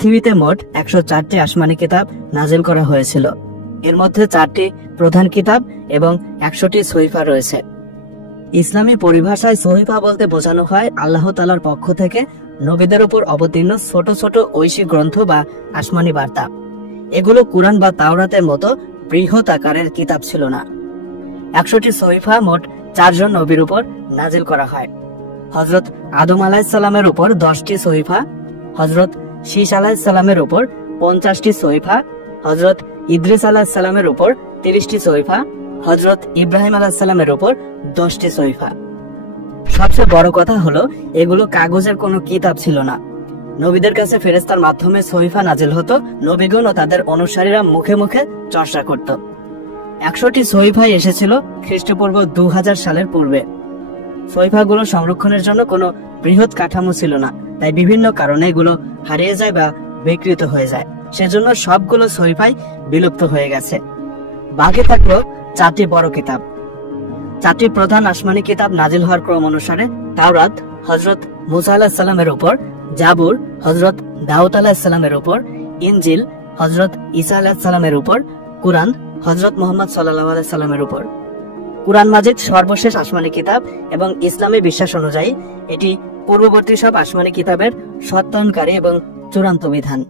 পৃথিবীতে মোট 104টি আসমানি কিতাব নাজিল করা হয়েছিল। এর মধ্যে 4টি প্রধান কিতাব এবং 100টি সহিফা রয়েছে। ইসলামী পরিভাষায় সহিফা বলতে বোঝানো হয় আল্লাহ তাআলার পক্ষ থেকে নবীদের উপর অবতীর্ণ ছোট ছোট ঐশী গ্রন্থ বা আসমানি বার্তা। এগুলো কুরআন বা তাওরাতের মতো বৃহৎ আকারের কিতাব ছিল না। 100টি সহিফা মোট 4 জন নবীর উপর নাজিল করা হয়। হযরত আদম আলাইহিস সালামের উপর 10টি সহিফা, হযরত শীশ আলাইহিস সালামের উপর 50টি সহিফা, হযরত ইদ্রিস আলাইহিস সালামের উপর 30টি সহিফা, হযরত ইব্রাহিম আলাইহিস সালামের উপর 10টি সহিফা। সবচেয়ে বড় কথা হলো এগুলো কাগজের কোনো কিতাব ছিল না। নবীদের কাছে ফেরেশতার মাধ্যমে সহিফা নাজিল হতো। নবীগণ ও তাদের অনুসারীরা মুখে মুখে চর্চা করত। 100টি সহিফাই এসেছিল খ্রিস্টপূর্ব 2000 সালের পূর্বে। সহিফাগুলো সংরক্ষণের জন্য কোনো বৃহৎ কাঠামো ছিল না, তাই বিভিন্ন কারণে এগুলো হারিয়ে যায় বা বিকৃত হয়ে যায়। সেজন্য সবগুলো সহিফাই বিলুপ্ত হয়ে গেছে। বাকি থাকলো 4টি বড় কিতাব। 4টি প্রধান আসমানি কিতাব নাজিল হওয়ার ক্রম অনুসারে তাওরাত হযরত মুসা আলাইহিস সালামের উপর, জাবুর হযরত দাউদ আলাইহিস সালামের উপর, ইনজিল হযরত ঈসা আলাইহিস সালামের উপর, কুরআন হযরত মুহাম্মদ সাল্লাল্লাহু আলাইহি সাল্লামের উপর। কুরআন মাজিদ সর্বশেষ আসমানি কিতাব এবং ইসলামী বিশ্বাস অনুযায়ী এটি পূর্ববর্তী সব আসমানি কিতাবের সত্যায়নকারী এবং চূড়ান্ত বিধান।